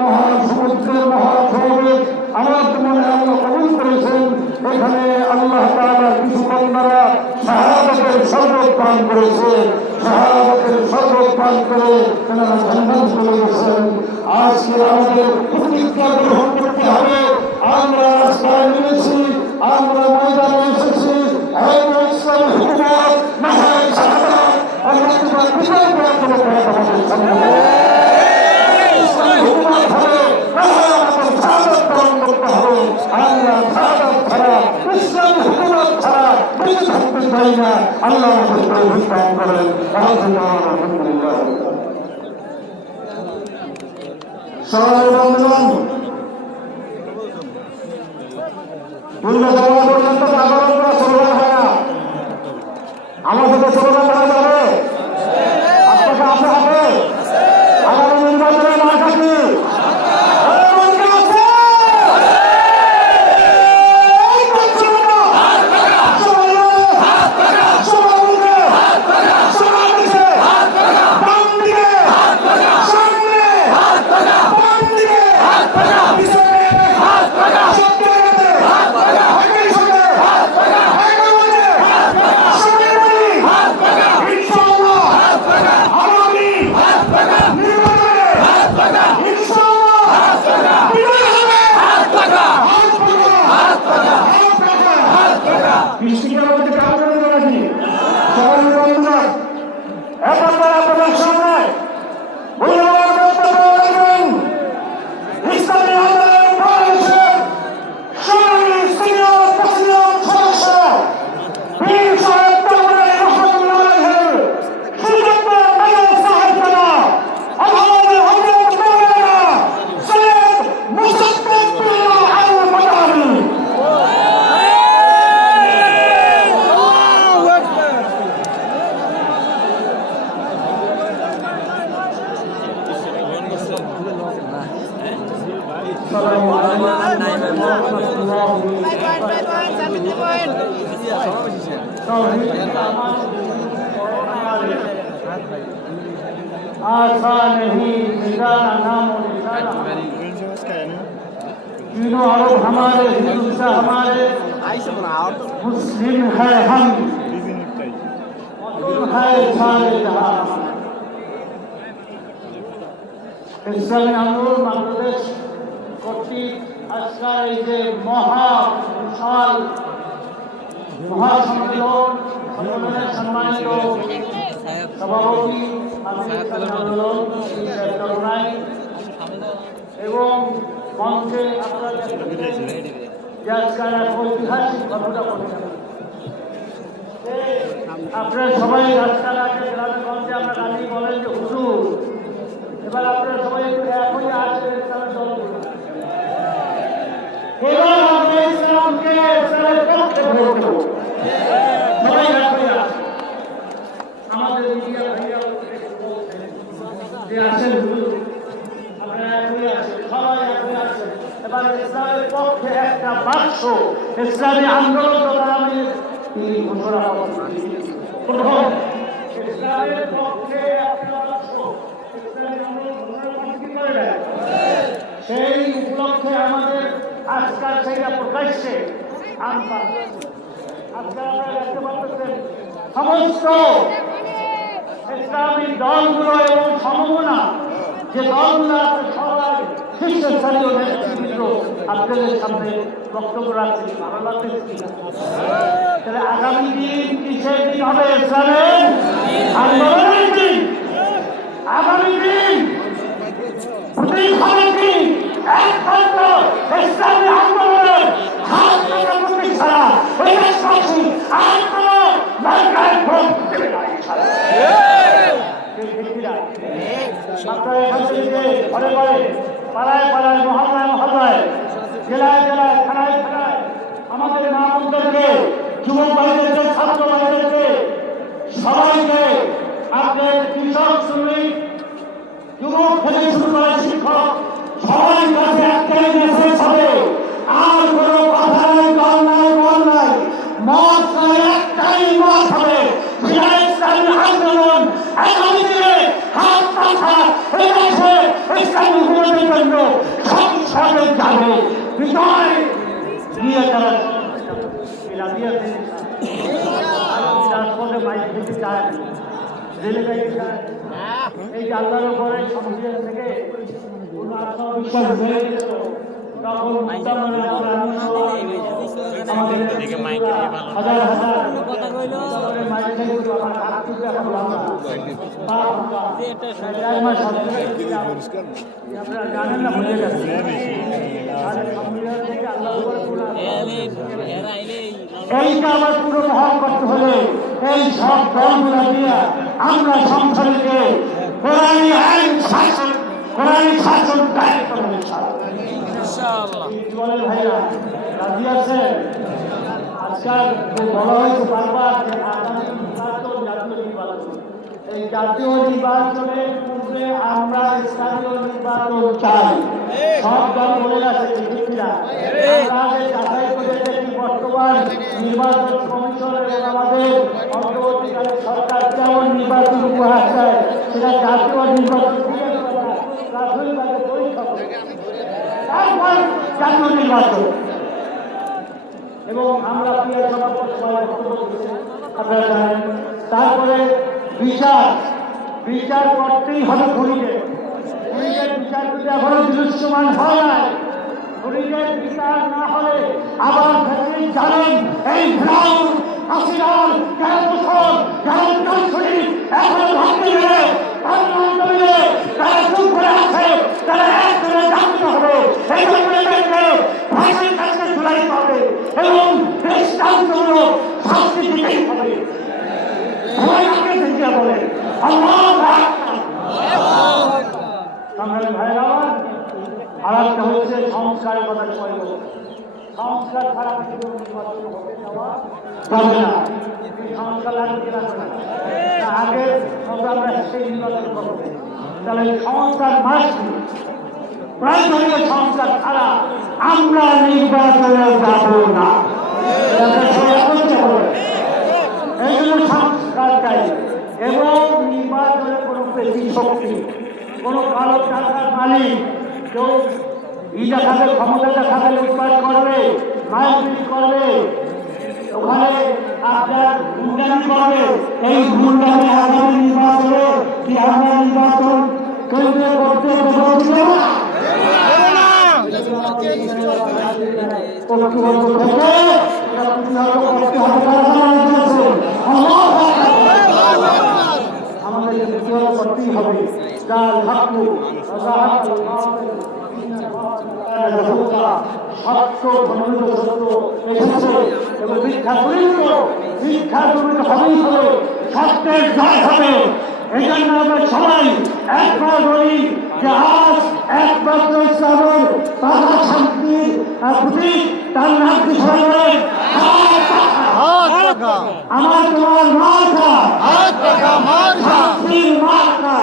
মহাসমুদ্রের মহাসাগরে আমার মনে আল্লাহ কবুল করেছেন। এখানে আল্লাহ তাআলা কিছু বান্দারা শাহাদাতের শরবত পান করেছে, শাহাদাতের শরবত পান করে তারা জান্নাত চলে গেছেন। আজকে আমাদের প্রতিজ্ঞা গ্রহণ করতে হবে, আমরা রাস্তায় নেমেছি, আমরা ময়দানে এসেছি, ইসলামের হুকুমত মাহায় শাহাদাত আল্লাহ তোমার বিজয় করার জন্য আমাদের সামনে ইসলামের হুকুমত হবে, মাহায় আমাদের শাহাদাত পালন করতে হবে। আমরা শাহাদাত ছাড়া, ইসলামের হুকুমত ছাড়া বেঁচে থাকতে চাই না। আল্লাহ আমাদের তৌফিক দান করেন। আলহামদুলিল্লাহ। সবাই বন্ধুগণ, পূর্ণ জমা পর্যন্ত জাগরণ করা স্লোগান হয় না, আমার সাথে স্লোগান করা যাবে? আপনাকে আছে হাতে আগামী নির্বাচনের মাঠ আছে। आशा नहीं ठिकाना नामो निशाना, तीनों अरब हमारे, हिंदुस्ता हमारे, मुस्लिम है हम, है सारे जहां। इस्लामी आंदोलन बांग्लादेश কর্তৃক আজকের এই যে বিশাল মহাসম্মেলন, সম্মেলনের সম্মানিত সভাপতি আন্দোলন এবং মঞ্চে আপনারা যে আজকের এক ঐতিহাসিক ঘটনা ঘটেছে। আপনারা সবাই রাস্তাঘাটে গ্রামগঞ্জে আমরা গালি বলেন যে হুজুর, এবার আপনারা সবাই একই আসবেন ইসলামের দলগুলো। এবার আমরা ইসলামকে ইসলামের পক্ষে ভোট দেব, সবাই একই আসবে। আমাদের মিডিয়া ভাইয়া যে আসেন হুজুর, আপনারা একই আসেন, সবাই একই আসেন। এবার ইসলামের পক্ষে একটা বাক্স ইসলামী আন্দোলন আমি ঘোষণা করছি। প্রথম ইসলামের পক্ষে একটা বাক্স সেই উপলক্ষে আমাদের আজকাল সেইটা প্রকাশ্যে সমস্ত ইসলামী দলগুলো এবং সমমনা যে দলগুলো আছে সবাই শীর্ষস্থানীয় নেতৃবৃন্দ আপনাদের সামনে বক্তব্য রাখছে। ভালো লাগছে? তাহলে আগামী দিন কিসের দিন হবে? ইসলামের আন্দোলনের দিন। আগামী দিন একমাত্র ইসলামী আন্দোলনের হাত প্রতি ছাড়া ওই দেশবাসী আর কোনো মার্কায় ভোট দেবে না। আপনারা এখান থেকে ঘরে ঘরে, পাড়ায় পাড়ায়, মহল্লায় মহল্লায়, জেলায় জেলায়, থানায় থানায় আমাদের মা বোনদেরকে, যুবক ভাইদেরকে, ছাত্র ভাইদেরকে, সবাইকে আপনার কৃষক, শ্রমিক, যুবক থেকে শুরু করে শিক্ষক সবাই কাছে একটাই মেসেজ হবে, আর কোনো কথা নাই, দল নাই, বল নাই, মত নাই, একটাই মত হবে। ইসলামী আন্দোলন আগামী দিনে হাত পাখা এই দেশে ইসলামী নির্বাচনের জন্য সংসদে যাবে বিষয় নিয়ে তারা রাজপথে বাইক থেকে যায়, রেলে গাড়ি যায়। এই যে আল্লাহর উপরে সংবিধান থেকে কোনো আত্মবিশ্বাস হয়ে গেল, তখন হাজার হাজার জানেন না ভুলে গেছে। এইটা আবার পুরো বহন করতে হলে এই সব দলগুলো দিয়ে আমরা সংসদকে কোরআনী আইন শাসন, কোরআনী শাসন কায়েম করব ইনশাআল্লাহ। বলেন ভাইরা, রাজি আছেন? আজকাল বলা হয়েছে বারবার যে আগামী নির্বাচন জাতীয় নির্বাচন, এই জাতীয় নির্বাচনের পূর্বে আমরা স্থানীয় নির্বাচন চাই। সব দল বলে গেছে আমরা যাচাই করে দেখি বর্তমান নির্বাচন কমিশন এবং আমাদের অন্তর্বর্তীকালে সরকার কেমন নির্বাচন উপহার দেয়, সেটা জাতীয় নির্বাচন প্রাথমিকভাবে পরীক্ষা করে তারপর জাতীয় নির্বাচন। এবং আমরা আপনারা জানেন, তারপরে বিচার করতেই হবে খুনিদের। খুনিদের বিচার যদি এখনো দৃশ্যমান হয় না, খুনিদের বিচার না হলে আবার জানেন এই ফ্রাউন হাসিনার বছর এখনো ভাবতে গেলে তারা চুপ করে আছে, তারা এক করে জানতে হবে, এই ফাঁসির কাছে চুলাইতে হবে এবং দৃষ্টান্তমূলক শাস্তি দিতেই হবে। সবাই আগে থেকে বলে আর একটা হচ্ছে সংস্কারের কথা। সংস্কার ছাড়া যাবে না, সংস্কার আগে আমরা সেই নির্বাচন করবো, তাহলে সংস্কার মাস প্রাইমারি সংস্কার ছাড়া আমরা নির্বাচনে যাব না। এইগুলো সংস্কার চাই এবং নির্বাচনে কোনো পেশি শক্তি, কোনো কালো টাকার মালিক কেউ দেখাবে, ক্ষমতা দেখাবে, লুটপাট করবে, মারপিট করবে, ওখানে আপনার গুন্ডামি করবে। এই গুন্ডামি আগামী নির্বাচনে কি আমরা নির্বাচন কেন্দ্রে করতে আমাদের করতেই হবে। সত্য ঘনিত সত্য এসেছে এবং মিথ্যা দূরিত হবেই হবে, সত্যের জয় হবে। এই জন্য আমরা সবাই একবার বলি যে আজ একমাত্র ইসলামের তারা শান্তির প্রতীক, তার নাম কি সবাই বলেন? আমার তোমার মার্কা, শান্তির মার্কা,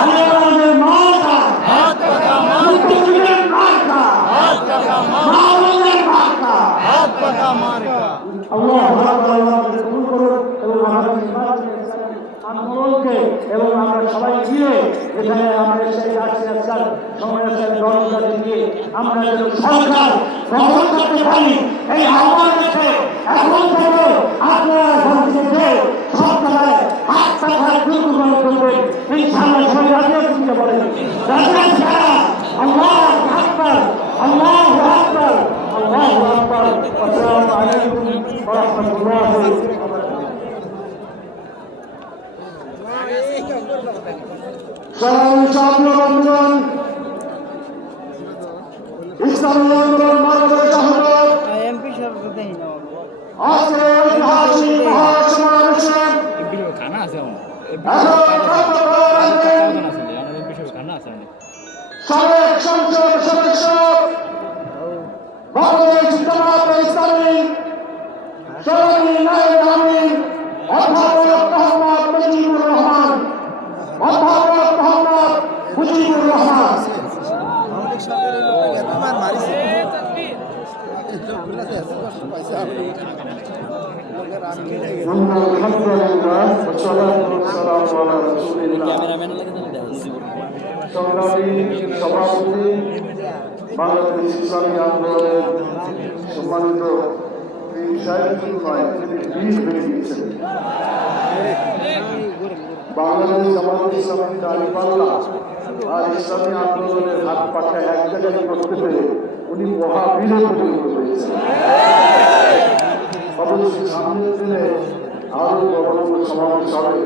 আলেমানের মার্কা, মুক্তিযুদ্ধের মার্কা, মাওলানার মার্কা। আল্লাহ কবুল করুন এবং আন্দোলনকে এবং আমরা সবাই মিলে এখানে আমাদের সেই রাষ্ট্রীয় সংগ্রামের দলগুলোকে নিয়ে আমরা যেন সরকার গঠন করতে পারি, এই আহ্বান রেখে এখন থেকে আপনারা সরকারের হাত পাখায় দুর্বল করবেন ইনশাআল্লাহ। সবাই রাজিয়া বলেন রাজিয়া। আল্লাহু আকবার, আল্লাহু আকবার, আল্লাহু আকবার। আসসালামু আলাইকুম ওয়া রাহমাতুল্লাহি ওয়া বারাকাতুহু। বন্ধুগণ, ইসলামী আন্দোলন বাংলাদেশ আজকে ঐতিহাসিক মহাসমাবেশে সাবেক সংসদ সদস্য বাংলাদেশ জামায়াতে ইসলামী সরকারি নায়েব আমির অধ্যাপক মোহাম্মদ মুজিবুর রহমান, অধ্যাপক মোহাম্মদ মুজিবুর রহমান। সংগ্রামী সভাপতি বাংলাদেশ ইসলামী আন্দোলনের সম্মানিত বাংলাদেশ জামাত ইসলামী দাঁড়িপাল্লা আর ইসলামী আন্দোলনের হাত পাখা এক জায়গায় করতে পেরে উনি মহাবীরে পরিণত হয়েছেন। অবশ্যই সামনের দিনে আরো বড় বড় সমাবেশ হবে,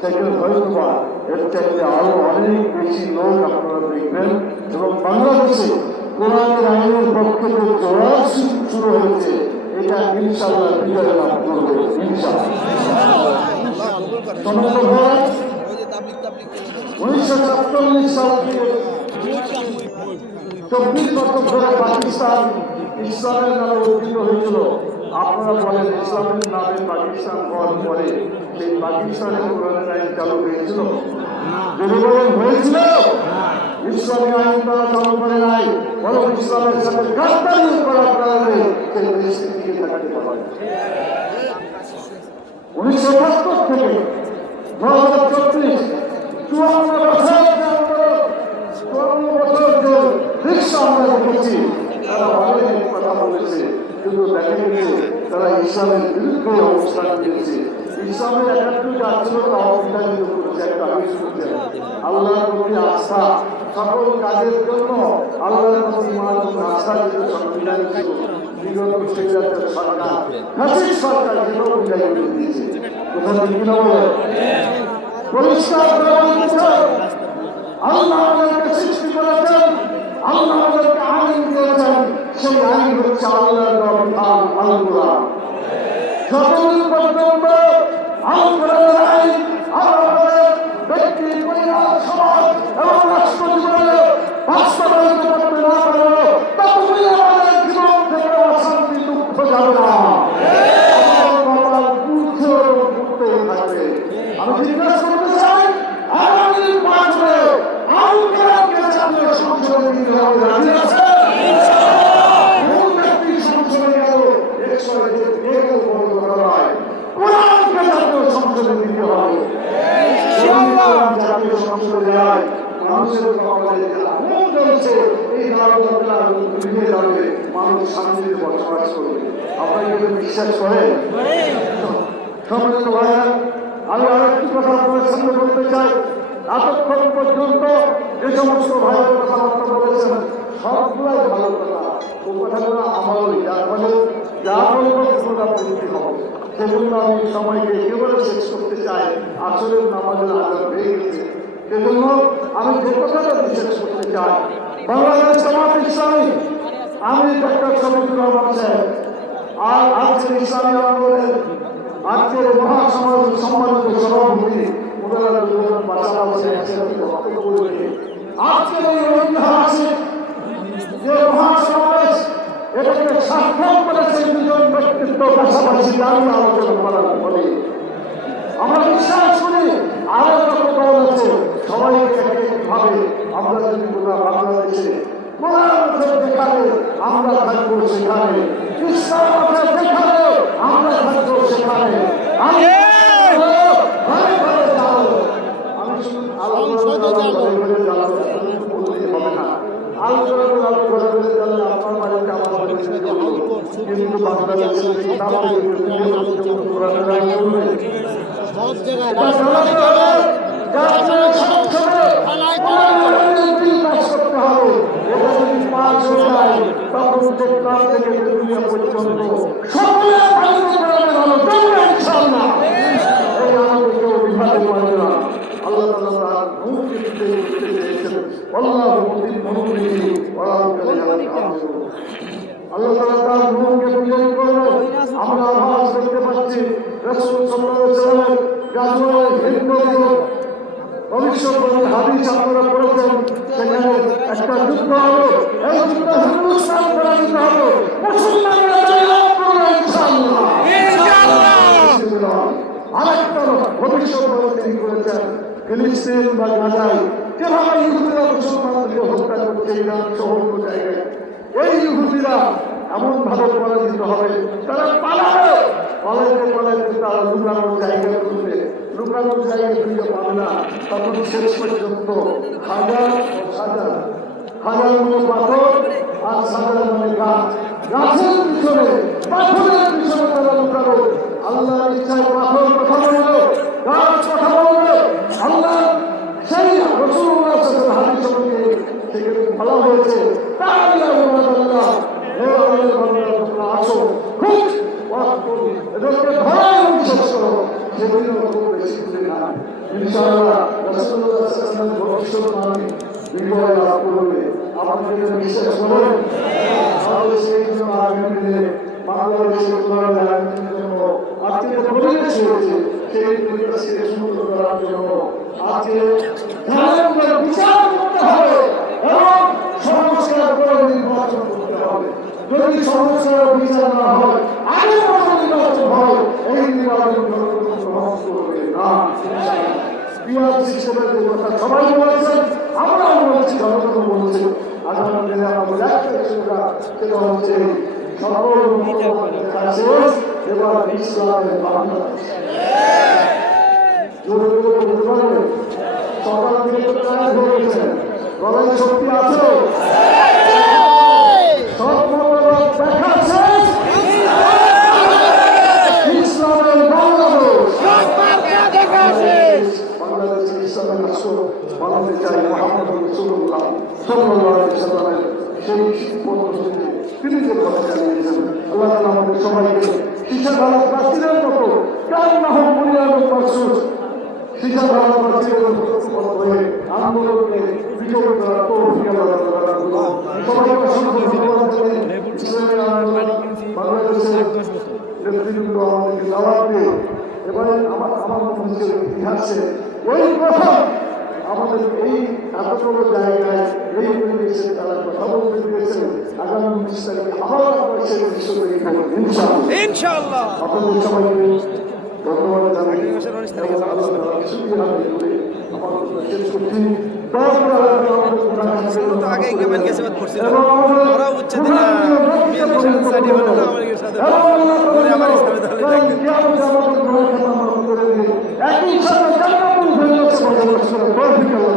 সেখানে হয়তোবা এর চাইতে আরো অনেক বেশি লোক আপনারা দেখবেন এবং বাংলাদেশে কোরআনের আইনের পক্ষে যে জোড়া শুরু হয়েছে এটা ইনশাআল্লাহ বিজয় লাভ করবে ইনশাআল্লাহ। 1947 সাল থেকে 24 বছর ধরে পাকিস্তান ইসলামের নামে উদ্দিত হয়েছিল। আপনারা বলেন ইসলামের নামে পাকিস্তান হওয়ার পরে সেই পাকিস্তানের কোরআনের আইন চালু হয়েছিল? যদি বলেন হয়েছিল, ইসলামী আইন তারা চালু করে নাই, বরং ইসলামের সাথে গাদ্দারি করার কারণে সেই দেশকে টিকে থাকতে পারে। 1972 থেকে 2034 54 বছর যে রিক্সা আমরা দেখেছি, তারা অনেক কথা বলেছে, কিন্তু দেখা গেছে তারা ইসলামের বিরুদ্ধে অবস্থান নিয়েছে। ইসলামের একাত্তর যাচ্ছিল তাও বিতাড়িত করেছে। একটা আমি শুনছেন আল্লাহর প্রতি আস্থা সকল কাজের জন্য আল্লাহর প্রতি মানুষ আস্থা যেটা সংবিধান ছিল বিগত সেইরাতের সরকার হাসির সরকার যেটাও বিদায় করে দিয়েছে। কোথাও কি না বলে পরিষ্কার করে বলতেছে আল্লাহ আমাদেরকে সৃষ্টি করেছেন, আল্লাহ আমাদেরকে আইন দিয়েছেন, সেই আইন হচ্ছে আল্লাহর বিধান আল কোরআন। যতদিন পর্যন্ত আল কোরআনের আইন আমাদের ব্যক্তি পরিবার সমাজ এবং রাষ্ট্র জীবনে বাস্তবায়িত করতে না পারো ততদিন আমাদের জীবন থেকে অশান্তি দুঃখ যাবে না, থাকবে। আমি জিজ্ঞাসা করতে চাই আগামী নির্বাচনে আল কোরআনকে জাতীয় সংসদে দিতে হবে, রাজি আছে? কোন ব্যক্তি সংসদে গেল কোরআনকে জাতীয় সংসদে দিতে হবে। জাতীয় সংসদে যায় মানুষের কপালে আগুন জ্বলছে, এই কারণটা মিলিয়ে যাবে, মানুষ শান্তিতে বসবাস করবে। আপনাকে যদি বিশ্বাস করেন সম্মানিত ভাইয়া, আমি আরেকটি কথা আপনাদের সামনে বলতে চাই। এতক্ষণ পর্যন্ত যে সমস্ত ভাইয়ের কথাবার্তা বলেছেন সবগুলাই ভালো কথা, ও কথাগুলো আমারই, যার ফলে যা বলবো পুনরাবৃত্তি হবে। সেজন্য আমি সময়কে একেবারে শেষ করতে চাই। আসলে আমাদের আজাদ হয়ে গেছে, সেজন্য আমি যে কথাটা বিশেষ করতে চাই, বাংলাদেশ জামাত ইসলামী আমি ডক্টর শফিকুর রহমান সাহেব আর আজকের ইসলামী আন্দোলনের আজকের মহাসমাজ সম্মানিত সভাপতি আজকের এই ঐতিহাসিক যে মহাসমাবেশ এটাকে সার্থক করেছে দুজন ব্যক্তিত্ব পাশাপাশি দাঁড়িয়ে আলোচনা করার ফলে আমরা বিশ্বাস করি আরো যত দল আছে সবাইকে একভাবে আমরা যদি বাংলাদেশে যেখানে আমরা থাকবো সেখানে ইসলাম যেখানে আমরা থাকবো সেখানে আমি শুধু আলোচনা হবে না, আলোচনা আপনার বাড়িতে আমার বাড়িতে কিন্তু বাংলাদেশের আমরা আভাস দেখতে পাচ্ছি রাসূল সাল্লাল্লাহু আলাইহি ওয়াসাল্লাম গাজওয়ায়ে হিন্দ ভবিষ্যৎবাণী হাদিস আপনারা পড়েছেন, সেখানে একটা যুদ্ধ হলো, এই যুদ্ধ হিন্দুস্তান পরাজিত হলো, মুসলমানরা জয়লাভ করবে ইনশাআল্লাহ। আরেকটা ভবিষ্যৎবাণী তিনি করেছেন ফিলিস্তিন বা গাজায় যেভাবে ইহুদিরা মুসলমানদেরকে হত্যা করছে ইরান সহ জায়গায়, এই ইহুদিরা এমন ভাবে পরাজিত হবে, তারা পালাবে, পালাইতে তারা লুকানোর জায়গা খুঁজবে, লুকানোর জায়গা খুঁজে পাবে না, তখন শেষ পর্যন্ত হাজার হাজার মনে পাথর আর সাজার মনে গাছ। গাছের পিছনে পাথরের পিছনে তারা লুকালো। আল্লাহর ইচ্ছায় পাথর কথা বললো, গাছ কথা বললো। আল্লাহ সেই রাসূলুল্লাহ সাল্লাল্লাহু আলাইহি ওয়াসাল্লামকে সেখানে বলা হয়েছে তাআলা আল্লাহ হে আল্লাহর বান্দারা তোমরা আসো, খুব ওয়াক্ত এদেরকে ধরার বিশ্বাস করো। সেদিন কত বেশি দূরে না, ইনশাআল্লাহ রাসূলুল্লাহ সাল্লাল্লাহু আলাইহি ওয়াসাল্লাম ভবিষ্যৎবাণী বিজয় লাভ করবে। আপনাদের বিশ্বাস করেন? তাহলে সেই জন্য আগামী দিনে বাংলাদেশের উন্নয়নের জন্য আজকে পরিবেশ হয়েছে, সেই পরিবেশকে সুন্দর করার জন্য আজকে বিচার করতে হবে এবং সংস্কার করে নির্বাচন করতে হবে। যদি সংস্কার বিচার না হয়, আগে কোনো নির্বাচন হয়, এই নির্বাচন গ্রহণ করবে না। পিয়ার সিস্টেমের যে কথা সবাই বলেছেন, আমরাও বলেছি, জনগণ বলছে। আগামী দিনে আমাদের একটা সেটা হচ্ছে এবার ইসলামের বাংলাদেশ। সকাল থেকে তৈরি হয়ে গেছেন, গলায় শক্তি আছে, সব মনোভাব দেখাচ্ছে ইসলামের বাংলাদেশ। বাংলাদেশের ইসলামের রাষ্ট্র বানাতে চাই মুহাম্মদ রাসূলুল্লাহ সাল্লাল্লাহু আলাইহি ওয়াসাল্লামের সেই পদ্ধতিতে তিনি যে কথা জানিয়েছেন। আল্লাহ তাআলা আমাদের সবাইকে শিশা ধারা প্রাচীরের মতো কার নাহম বুনিয়াদুল মাসুদ শিশা ধারা প্রাচীরের মতো হয়ে আন্দোলনকে বিজয় করার তৌফিক আল্লাহ তাআলা দান করুন। সবাইকে অসংখ্য ধন্যবাদ জানাই। ইসলামের আন্দোলন বাংলাদেশের নেতৃবৃন্দ আমাদেরকে দাওয়াত দিয়ে এবারে আমার মনে হচ্ছে ইতিহাসে ওই প্রথম আমাদের এই এত বড় জায়গায় এই পরিবেশে তারা কথা বলতে পেরেছেন। আগামী 19 তারিখে আবার আমরা সেই বিষয়ে ইনশাআল্লাহ আপনাদের সবাইকে ধন্যবাদ জানাই। আগে কেমন গেছে করছিল ওরা উচ্ছেদ না সাথে হলো না আমাদের সাথে ওরে আমার ইসলামে তাহলে একই সাথে জান্নাতুল ফেরদৌস তৌফিক আল্লাহ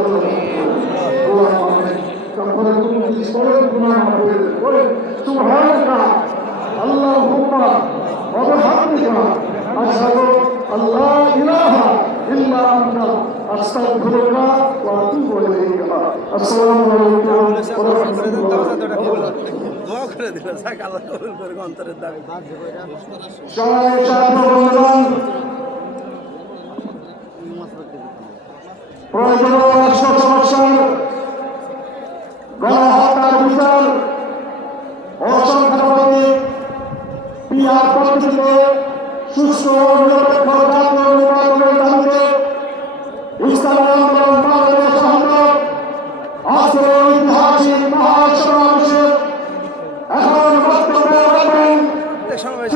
তাআলা তুমি সবাই গুনাহ করে সুবহানাকা আল্লাহুম্মা ওয়া বিহামদিকা আশহাদু আল্লা ইলাহা ইল্লা আনতা আস্তাগফিরুকা ওয়া আতুবু ইলাইকা। আসসালামু আলাইকুম ওয়া রাহমাতুল্লাহ। দোয়া করে দিল যাক আল্লাহ কবুল করে অন্তরের দাবি। সবাই চাঁদা বললাম প্রয়োজন রাষ্ট্র সমস্যার গণহত্যার বিচার অসংখ্যাবাদী পিয়ার পদ্ধতিতে সুস্থ নিরপেক্ষ জাতীয় নির্বাচনের দাবিতে ইসলামী আন্দোলন বাংলাদেশ আন্দোলন আজকের ঐতিহাসিক মহাসমাবেশে এখন বক্তব্য রাখবেন সমাবেশ